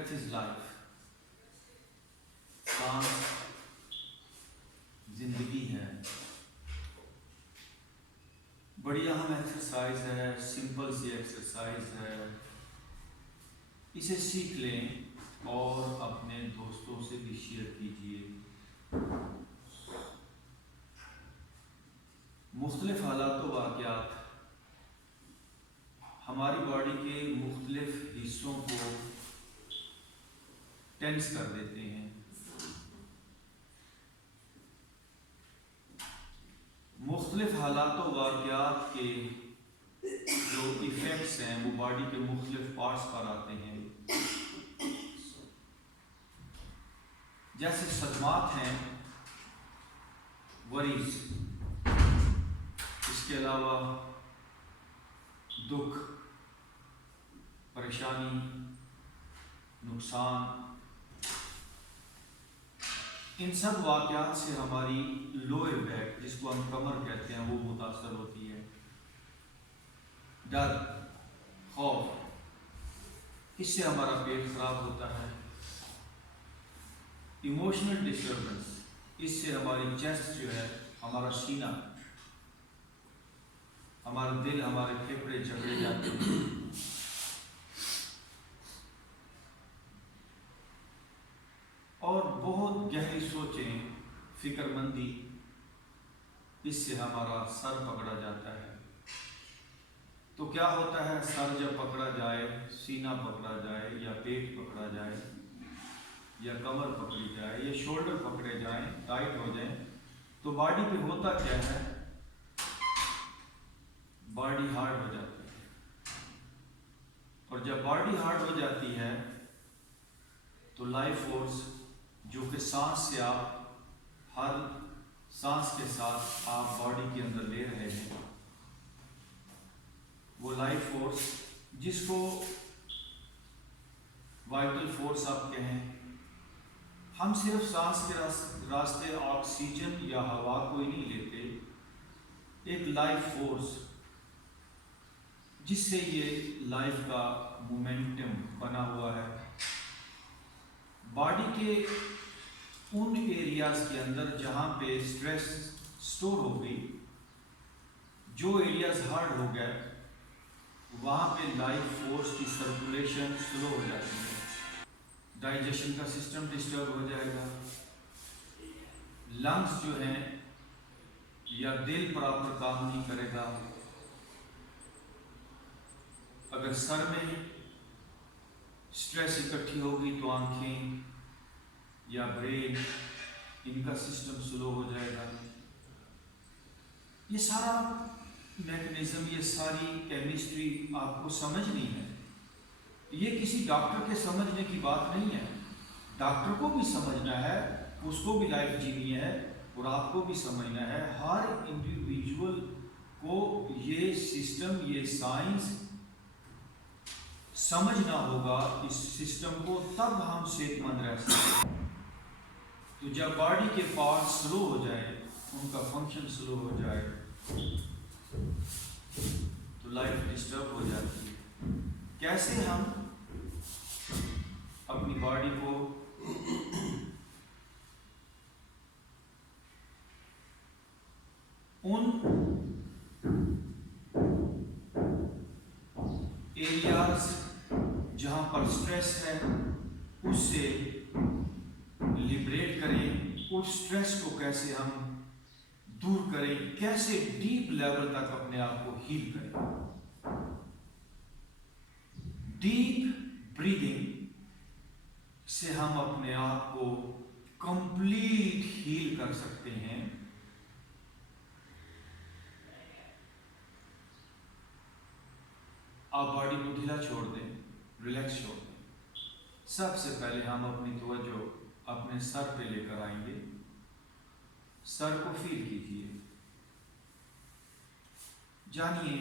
Breath is life, सांस जिंदगी है। बड़ी अहम एक्सरसाइज है, सिंपल सी एक्सरसाइज है। इसे सीख लें और अपने दोस्तों से भी शेयर कीजिए। मुख्तलिफ हालात व वाक़यात हमारी बॉडी के मुख्तलिफ हिस्सों को टेंस कर देते हैं। मुख्तलिफ हालात व वाक़यात के जो इफ़ेक्ट्स हैं वो बॉडी के मुख्तलिफ पार्ट्स पर आते हैं। जैसे सदमात हैं, वरीज, इसके अलावा दुख, परेशानी, नुकसान, इन सब वाक़यात से हमारी लोअर बैक, जिसको हम कमर कहते हैं, वो मुतासर होती है। डर, खौफ, इससे हमारा पेट खराब होता है। इमोशनल डिस्टर्बेंस, इससे हमारी चेस्ट जो है, हमारा सीना, हमारा दिल, हमारे फेफड़े झगड़े जाते हैं। और बहुत गहरी सोचें, फिक्रमंदी, इससे हमारा सर पकड़ा जाता है। तो क्या होता है, सर जब पकड़ा जाए, सीना पकड़ा जाए, या पेट पकड़ा जाए, या कमर पकड़ी जाए, या शोल्डर पकड़े जाएं, टाइट हो जाएं, तो बॉडी पे होता क्या है, बॉडी हार्ड हो जाती है। और जब बॉडी हार्ड हो जाती है तो लाइफ फोर्स, जो कि सांस से आप हर सांस के साथ आप बॉडी के अंदर ले रहे हैं, वो लाइफ फोर्स, जिसको वाइटल फोर्स आप कहें, हम सिर्फ सांस के रास्ते ऑक्सीजन या हवा को ही नहीं लेते। एक लाइफ फोर्स जिससे ये लाइफ का मोमेंटम बना हुआ है, बॉडी के उन एरियाज के अंदर जहाँ पे स्ट्रेस स्टोर हो गई, जो एरियाज हार्ड हो गए, वहाँ पे लाइफ फोर्स की सर्कुलेशन स्लो हो जाती है। डाइजेशन का सिस्टम डिस्टर्ब हो जाएगा, लंग्स जो हैं या दिल प्रॉपर काम नहीं करेगा। अगर सर में स्ट्रेस इकट्ठी होगी तो आंखें या ब्रेन, इनका सिस्टम स्लो हो जाएगा। ये सारा मैकेनिज्म, ये सारी केमिस्ट्री आपको समझनी है। ये किसी डॉक्टर के समझने की बात नहीं है। डॉक्टर को भी समझना है, उसको भी लाइफ जीनी है, और आपको भी समझना है। हर इंडिविजुअल को ये सिस्टम, ये साइंस समझना होगा, इस सिस्टम को, तब हम सेहतमंद रह सकते हैं। तो जब बॉडी के पार्ट स्लो हो जाए, उनका फंक्शन स्लो हो जाए, तो लाइफ डिस्टर्ब हो जाती है। कैसे हम अपनी बॉडी को उन एरियाज जहां पर स्ट्रेस है, उससे लिबरेट करें, उस स्ट्रेस को कैसे हम दूर करें, कैसे डीप लेवल तक अपने आप को हील करें। डीप ब्रीदिंग से हम अपने आप को कंप्लीट हील कर सकते हैं। आप बॉडी को ढीला छोड़ दें, रिलैक्स छोड़ दें। सबसे पहले हम अपनी तवज्जो अपने सर पे लेकर आएंगे। सर को फील कीजिए, जानिए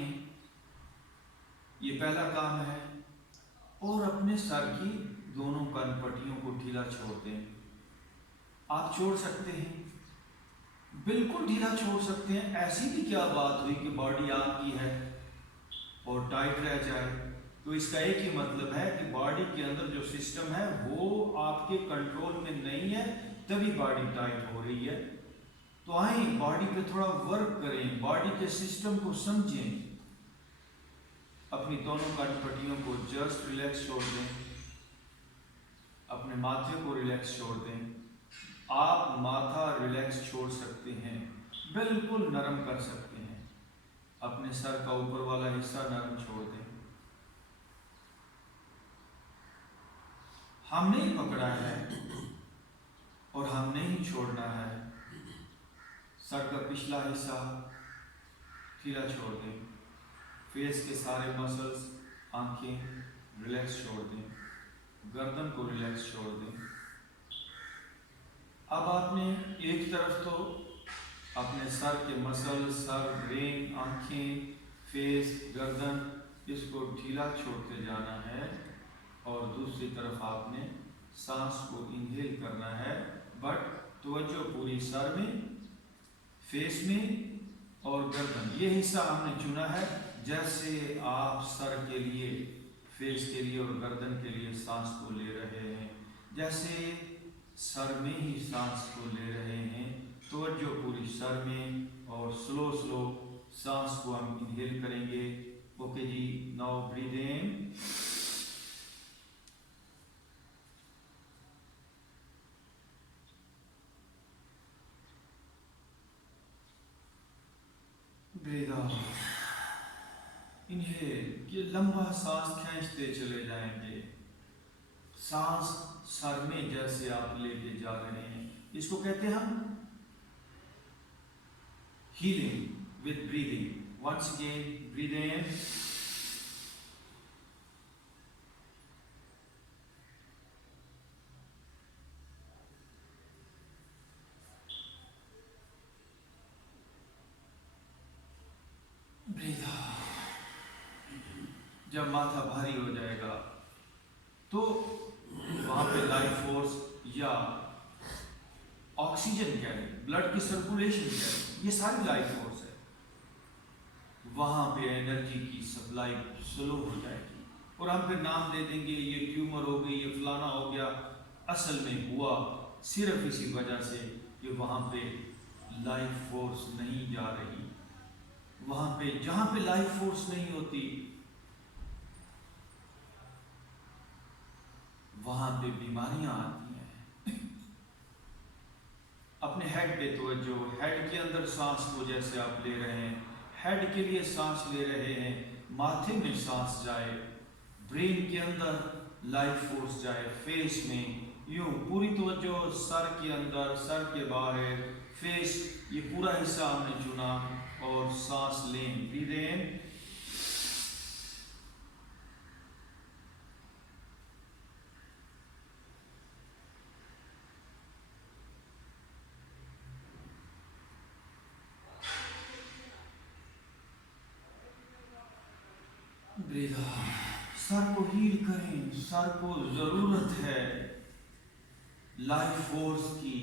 ये पहला काम है। और अपने सर की दोनों कनपट्टियों को ढीला छोड़ दें। आप छोड़ सकते हैं, बिल्कुल ढीला छोड़ सकते हैं। ऐसी भी क्या बात हुई कि बॉडी आपकी है और टाइट रह जाए? तो इसका एक ही मतलब है कि बॉडी के अंदर जो सिस्टम है वो आपके कंट्रोल में नहीं है, तभी बॉडी टाइट हो रही है। तो आए बॉडी पे थोड़ा वर्क करें, बॉडी के सिस्टम को समझें। अपनी दोनों कनपट्टियों को जस्ट रिलैक्स छोड़ दें, अपने माथे को रिलैक्स छोड़ दें। आप माथा रिलैक्स छोड़ सकते हैं, बिल्कुल नरम कर सकते हैं। अपने सर का ऊपर वाला हिस्सा नरम छोड़ दें। हमने ही पकड़ा है और हमने ही छोड़ना है। सर का पिछला हिस्सा ढीला छोड़ दें। फेस के सारे मसल्स, आंखें रिलैक्स छोड़ दें। गर्दन को रिलैक्स छोड़ दें। अब आपने एक तरफ तो अपने सर के मसल, सर, ब्रेन, आंखें, फेस, गर्दन, इसको ढीला छोड़ते जाना है और दूसरी तरफ आपने सांस को इनहेल करना है। बट तवज्जो पूरी सर में, फेस में और गर्दन, ये हिस्सा हमने चुना है। जैसे आप सर के लिए, फेस के लिए और गर्दन के लिए सांस को ले रहे हैं, जैसे सर में ही सांस को ले रहे हैं, तवज्जो पूरी सर में और स्लो स्लो सांस को हम इनहेल करेंगे। Okay ji, now breathe in, breathe out, inhale. ये लंबा सांस खींचते चले जाएंगे। सांस सर में जैसे आप लेके जा रहे हैं, इसको कहते हैं हम healing with breathing. Once again, breathe in, breathe out. जब माथा भारी हो जाएगा तो वहां पे लाइफ फोर्स या ऑक्सीजन कैरी, ब्लड की सर्कुलेशन कैरी, ये सारी लाइफ फोर्स है। वहां पे एनर्जी की सप्लाई स्लो हो जाएगी और हम फिर नाम दे देंगे ये ट्यूमर हो गई, ये फलाना हो गया। असल में हुआ सिर्फ इसी वजह से कि वहां पे लाइफ फोर्स नहीं जा रही। वहां पे जहां पे लाइफ फोर्स नहीं होती वहां पे बीमारियां आती हैं। अपने हेड पे तवज्जो, हेड के अंदर सांस को जैसे आप ले रहे हैं, हेड के लिए सांस ले रहे हैं, माथे में सांस जाए, ब्रेन के अंदर लाइफ फोर्स जाए, फेस में यूं पूरी तवज्जो, सर के अंदर, सर के बाहर, फेस, ये पूरा हिस्सा हमने चुना और सांस लें। Breathe in, breathe out. Sir को हील करें। सर को जरूरत है लाइफ फोर्स की।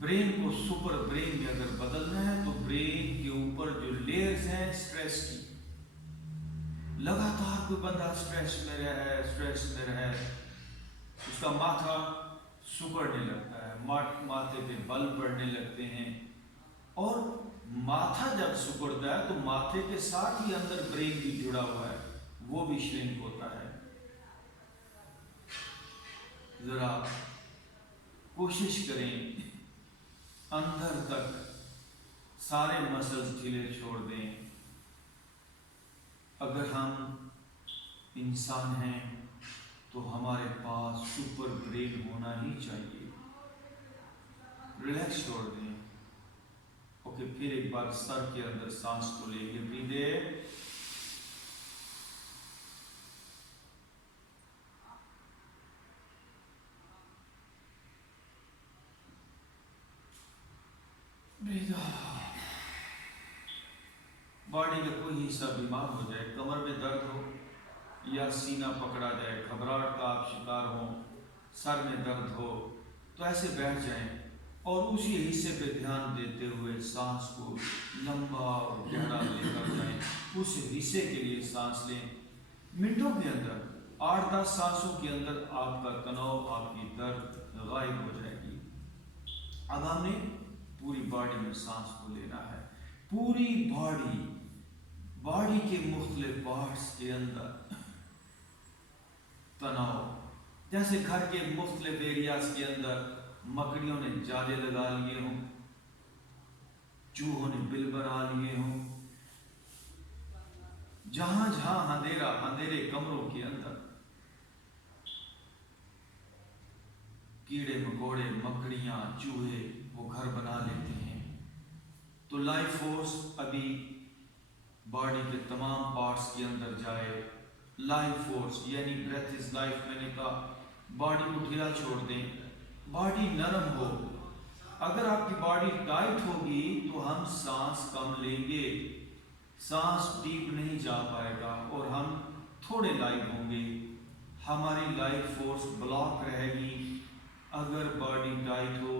ब्रेन को सुपर ब्रेन में अगर बदलना है तो ब्रेन के ऊपर जो लेयर्स हैं स्ट्रेस की, लगातार कोई बंदा स्ट्रेस में रहे, उसका माथा सुकड़ने लगता है, माथे पे बल पड़ने लगते हैं। और माथा जब सिकुड़ता है तो माथे के साथ ही अंदर ब्रेन भी जुड़ा हुआ है, वो भी श्रिंक होता है। जरा कोशिश करें अंदर तक सारे मसल्स ढीले छोड़ दें। अगर हम इंसान हैं तो हमारे पास सुपर ब्रेन होना ही चाहिए। रिलैक्स छोड़ दें। ओके, फिर एक बार सर के अंदर सांस को लेंगे। Breathe in, breathe out. Body का कोई हिस्सा बीमार हो जाए, कमर में दर्द हो या सीना पकड़ा जाए, घबराहट का आप शिकार हो, सर में दर्द हो, तो ऐसे बैठ जाएं और उसी हिस्से पे ध्यान देते हुए सांस को लंबा और गहरा लेकर जाएं। उस हिस्से के लिए सांस लें। मिनटों के अंदर 8-10 सांसों के अंदर आपका तनाव, आपकी दर्द गायब हो जाएगी। अब हमने पूरी बॉडी में सांस को लेना है। पूरी बॉडी के मुख्तलिफ पार्ट्स के अंदर तनाव, जैसे घर के मुख्तलिफ एरियाज के अंदर मकड़ियों ने जाले लगा लिए हों, चूहों ने बिल बना लिए हों, जहां जहां अंधेरे कमरों के अंदर कीड़े मकोड़े, मकड़ियां, चूहे वो घर बना लेते हैं। तो लाइफ फोर्स अभी बॉडी के तमाम पार्ट्स के अंदर जाए। लाइफ फोर्स यानी ब्रेथ इज लाइफ, मैंने कहा बॉडी को ढीला छोड़ दें, बॉडी नरम हो। अगर आपकी बॉडी टाइट होगी तो हम सांस कम लेंगे, सांस डीप नहीं जा पाएगा और हम थोड़े लाइव होंगे, हमारी लाइफ फोर्स ब्लॉक रहेगी। अगर बॉडी टाइट हो,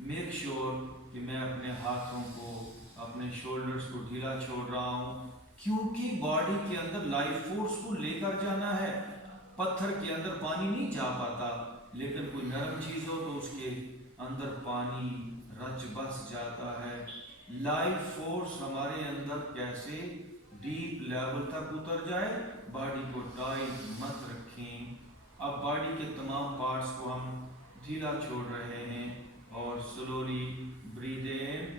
मेक श्योर कि मैं अपने हाथों को, अपने शोल्डर्स को ढीला छोड़ रहा हूँ, क्योंकि बॉडी के अंदर लाइफ फोर्स को लेकर जाना है। पत्थर के अंदर पानी नहीं जा पाता, लेकिन कोई नरम चीज हो तो उसके अंदर पानी रच बस जाता है। लाइफ फोर्स हमारे अंदर कैसे डीप लेवल तक उतर जाए, बॉडी को टाइट मत रखें। अब बॉडी के तमाम पार्ट्स को हम ढीला छोड़ रहे हैं और slowly breathe in,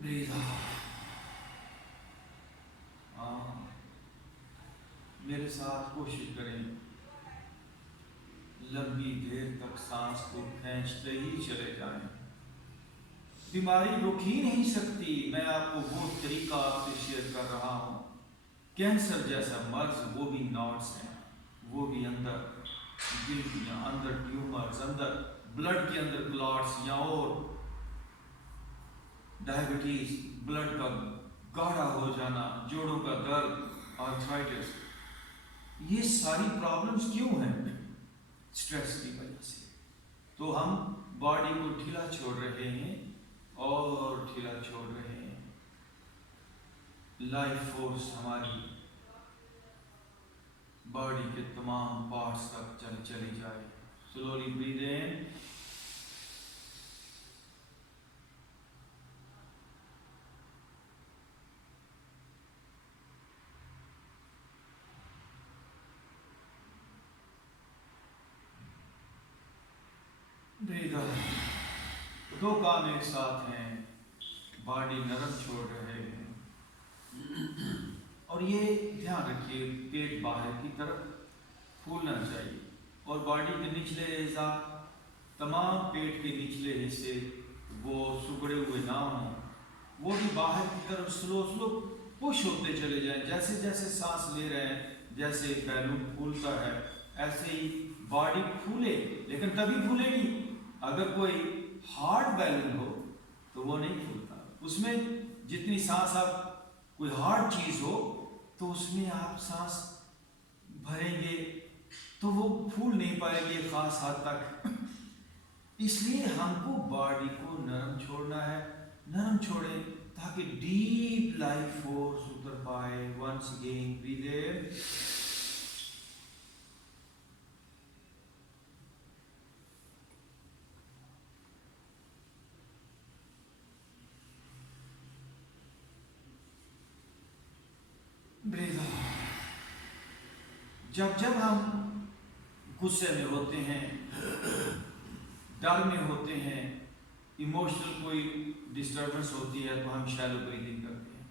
breathe out. मेरे साथ कोशिश करें, लंबी देर तक सांस को खींचते ही चले जाएं। बीमारी रुक ही नहीं सकती। मैं आपको वो तरीका आपसे शेयर कर रहा हूँ। कैंसर जैसा मर्ज, वो भी नॉट्स हैं, वो भी अंदर गिल्टियाँ, अंदर ट्यूमर्स, अंदर ब्लड के अंदर क्लॉट्स, या और डायबिटीज, ब्लड का गाढ़ा हो जाना, जोड़ों का दर्द, आर्थराइटिस, ये सारी प्रॉब्लम्स क्यों हैं? स्ट्रेस की वजह से। तो हम बॉडी को ढीला छोड़ रहे हैं और ढीला छोड़ रहे हैं। लाइफ फोर्स हमारी बॉडी के तमाम पार्ट्स तक चली जाए। Slowly breathe in, breathe out. दो काम एक साथ हैं, बॉडी नरम छोड़ रहे हैं और ये ध्यान रखिए पेट बाहर की तरफ फूलना चाहिए और बॉडी के निचले हिस्सा, तमाम पेट के निचले हिस्से वो सुगड़े हुए ना हों, वो भी बाहर की तरफ स्लो स्लो पुश होते चले जाएं। जैसे जैसे सांस ले रहे हैं, जैसे बैलून फूलता है, ऐसे ही बॉडी फूले, लेकिन तभी फूलेगी अगर कोई हार्ड बैलून हो तो वो नहीं फूलता। उसमें जितनी सांस आप, कोई हार्ड चीज हो तो उसमें आप सांस भरेंगे तो वो फूल नहीं पाएगी एक खास हद तक। इसलिए हमको बॉडी को नरम छोड़ना है। नरम छोड़े ताकि डीप लाइफ फोर्स उतर पाए। Once again breathe in, breathe out. जब जब हम गुस्से में होते हैं, डर में होते हैं, इमोशनल कोई डिस्टर्बेंस होती है तो हम शैलो ब्रीदिंग करते हैं,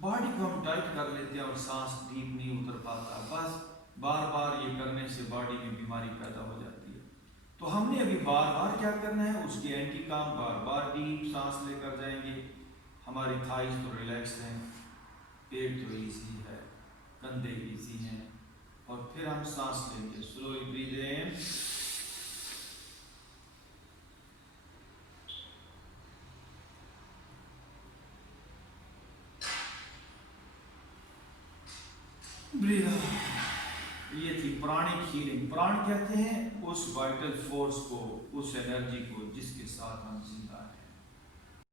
बॉडी को हम टाइट कर लेते हैं और सांस डीप नहीं उतर पाता। बस बार बार ये करने से बॉडी में बीमारी पैदा हो जाती है। तो हमने अभी बार बार क्या करना है, उसके एंटी काम बार बार डीप सांस लेकर जाएंगे। हमारी थाइस तो रिलैक्स हैं, पेट तो ईजी है, कंधे ईजी हैं, और फिर हम सांस लेंगे। स्लोली ब्रीथ इन, ब्रीद आउट। ये थी प्राणिक हीलिंग। प्राण कहते हैं उस वाइटल फोर्स को, उस एनर्जी को जिसके साथ हम जिंदा हैं।